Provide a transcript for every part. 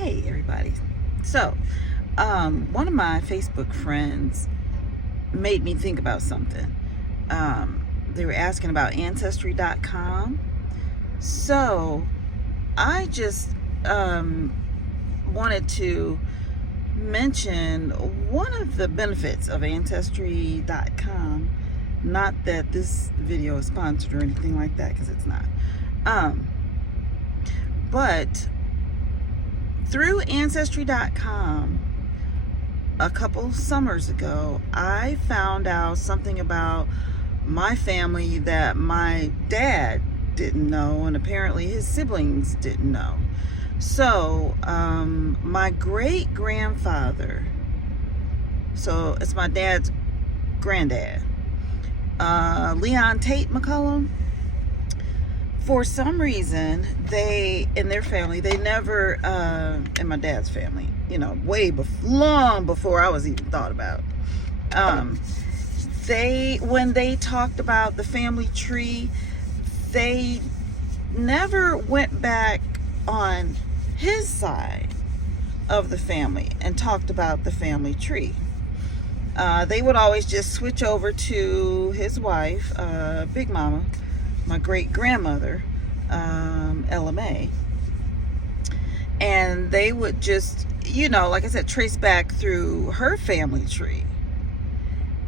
Hey everybody. So, one of my Facebook friends made me think about something. They were asking about Ancestry.com. So, I just wanted to mention one of the benefits of Ancestry.com. Not that this video is sponsored or anything like that, because it's not. But through Ancestry.com, a couple summers ago, I found out something about my family that my dad didn't know, and apparently his siblings didn't know. So, my great grandfather, so it's my dad's granddad, Leon Tate McCullum. For some reason, in their family, they never, in my dad's family, long before I was even thought about, when they talked about the family tree, they never went back on his side of the family and talked about the family tree. They would always just switch over to his wife, Big Mama, my great grandmother, Ella May, and they would just, like I said, trace back through her family tree.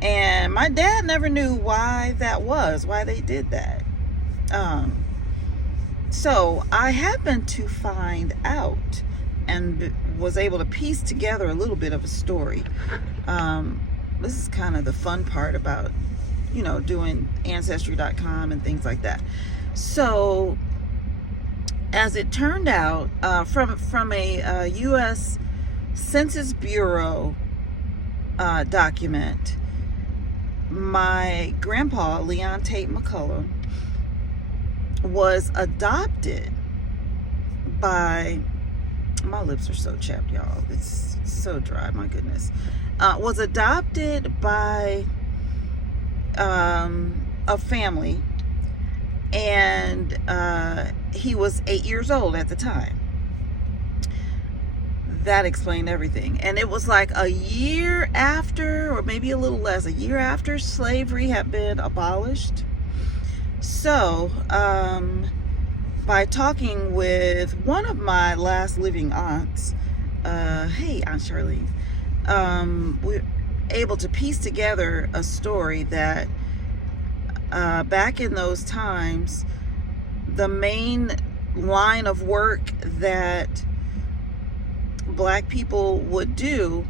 And my dad never knew why that was, why they did that. So I happened to find out and was able to piece together a little bit of a story. This is kind of the fun part about doing Ancestry.com and things like that. So, as it turned out, from a U.S. Census Bureau document, my grandpa, Leon Tate McCullum, was adopted by, my lips are so chapped, y'all. It's so dry, my goodness. Was adopted by a family, and he was 8 years old at the time. That explained everything. And it was like a year after, or maybe a little less, a year after slavery had been abolished. So, by talking with one of my last living aunts, hey Aunt Charlene, we're able to piece together a story that back in those times, the main line of work that black people would do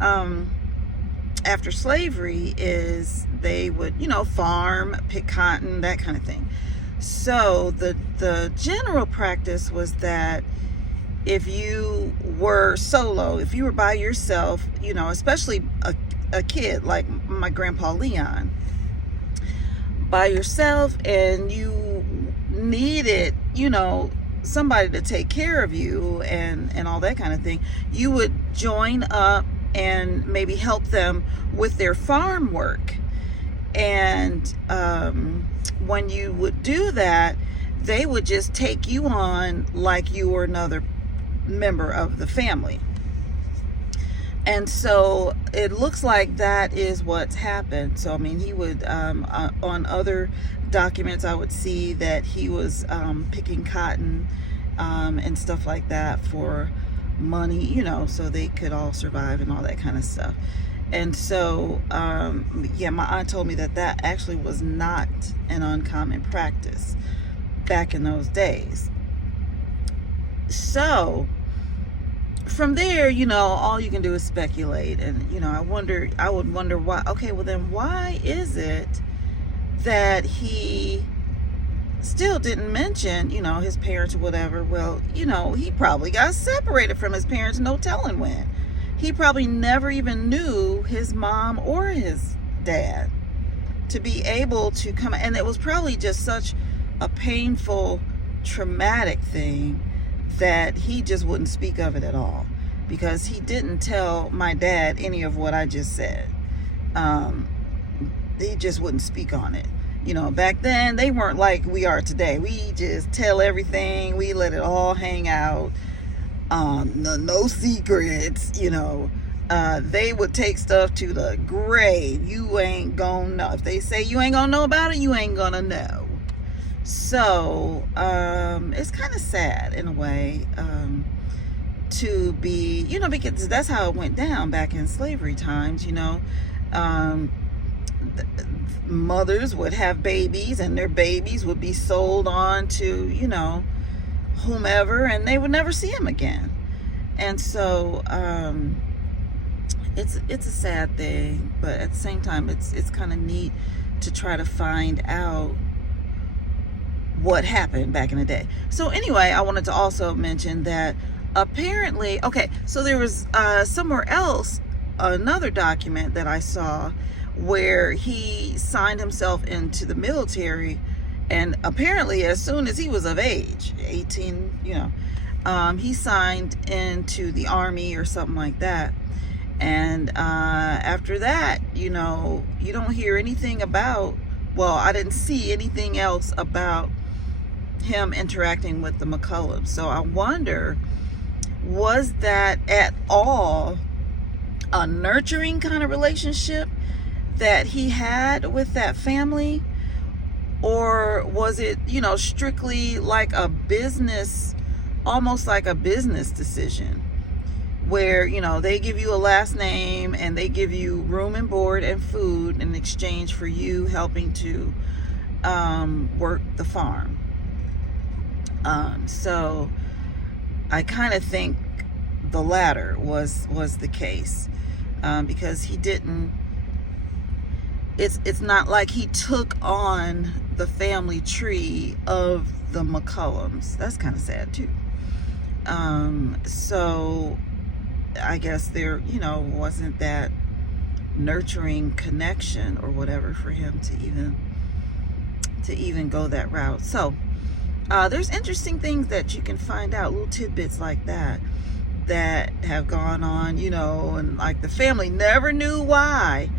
after slavery is they would, farm, pick cotton, that kind of thing. So the general practice was that if you were solo, if you were by yourself, especially a kid like my grandpa Leon, by yourself, and you needed, somebody to take care of you and all that kind of thing, you would join up and maybe help them with their farm work. And when you would do that, they would just take you on like you were another member of the family. And so it looks like that is what's happened. So, I mean, he would, on other documents, I would see that he was picking cotton and stuff like that for money, so they could all survive and all that kind of stuff. And so, my aunt told me that actually was not an uncommon practice back in those days. So, from there, all you can do is speculate. And, I would wonder why. Okay, well then why is it that he still didn't mention, his parents or whatever? Well, he probably got separated from his parents, no telling when. He probably never even knew his mom or his dad to be able to come. And it was probably just such a painful, traumatic thing that he just wouldn't speak of it at all, because he didn't tell my dad any of what I just said. He just wouldn't speak on it. Back then they weren't like we are today. We just tell everything, we let it all hang out. no secrets, they would take stuff to the grave. You ain't gonna know. If they say you ain't gonna know about it, you ain't gonna know. So it's kind of sad in a way, to be, because that's how it went down back in slavery times. Mothers would have babies, and their babies would be sold on to whomever, and they would never see them again. And so it's a sad thing, but at the same time it's kind of neat to try to find out what happened back in the day. So anyway, I wanted to also mention that apparently, so there was somewhere else another document that I saw where he signed himself into the military, and apparently as soon as he was of age, 18, he signed into the army or something like that. And after that, you don't hear anything about, I didn't see anything else about him interacting with the McCullums. So I wonder, was that at all a nurturing kind of relationship that he had with that family? Or was it, strictly like a business, almost like a business decision, where, they give you a last name and they give you room and board and food in exchange for you helping to work the farm? So I kind of think the latter was the case, because he didn't, it's not like he took on the family tree of the McCullums. That's kind of sad too. So I guess there, wasn't that nurturing connection or whatever for him to even go that route. So there's interesting things that you can find out, little tidbits like that have gone on, and like the family never knew why.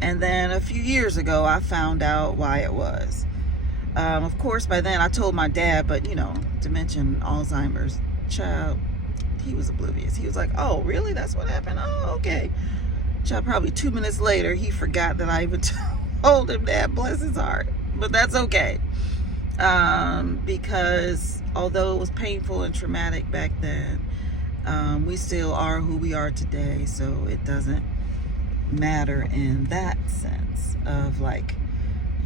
And then a few years ago, I found out why it was. Of course, by then I told my dad, but dementia, Alzheimer's, child, he was oblivious. He was like, oh, really? That's what happened? Oh, okay. Child, probably 2 minutes later, he forgot that I even told him that, bless his heart. But that's okay. Because although it was painful and traumatic back then, we still are who we are today. So it doesn't matter in that sense of like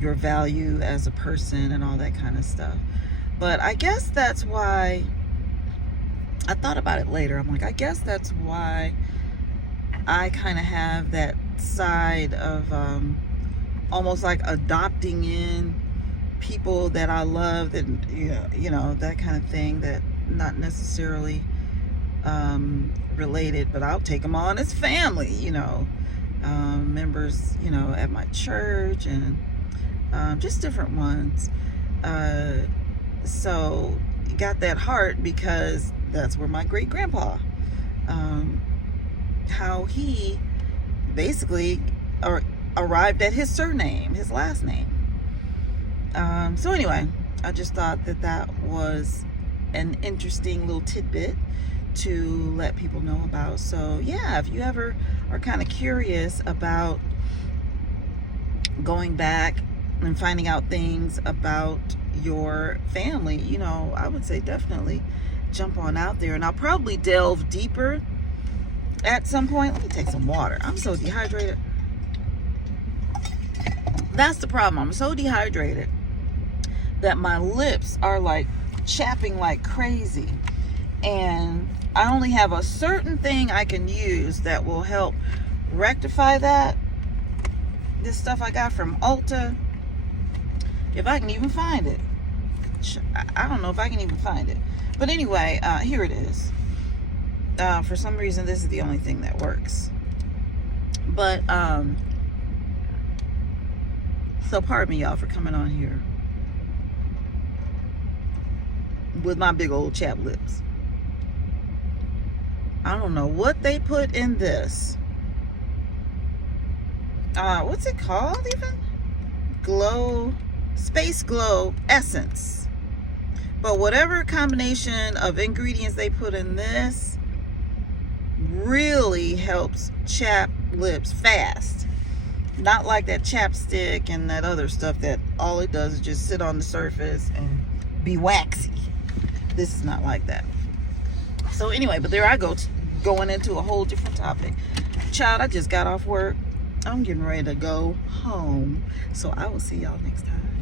your value as a person and all that kind of stuff. But I guess that's why I thought about it later. I'm like, I guess that's why I kind of have that side of almost like adopting in people that I love, and that kind of thing, that not necessarily related, but I'll take them on as family, members, at my church, and just different ones. So got that heart because that's where my great grandpa, how he basically arrived at his surname, his last name. So anyway, I just thought that was an interesting little tidbit to let people know about. So yeah, if you ever are kind of curious about going back and finding out things about your family, I would say definitely jump on out there, and I'll probably delve deeper at some point. Let me take some water. I'm so dehydrated. That's the problem. I'm so dehydrated that my lips are like chapping like crazy, and I only have a certain thing I can use that will help rectify that. This stuff I got from Ulta, if I can even find it. I don't know if I can even find it, but anyway, here it is. For some reason this is the only thing that works, but so pardon me, y'all, for coming on here with my big old chap lips. I don't know what they put in this. What's it called even? Space Glow Essence. But whatever combination of ingredients they put in this, really helps chap lips fast. Not like that chapstick and that other stuff that all it does is just sit on the surface and be waxy. This is not like that. So anyway, but there I go, going into a whole different topic. Child, I just got off work. I'm getting ready to go home. So I will see y'all next time.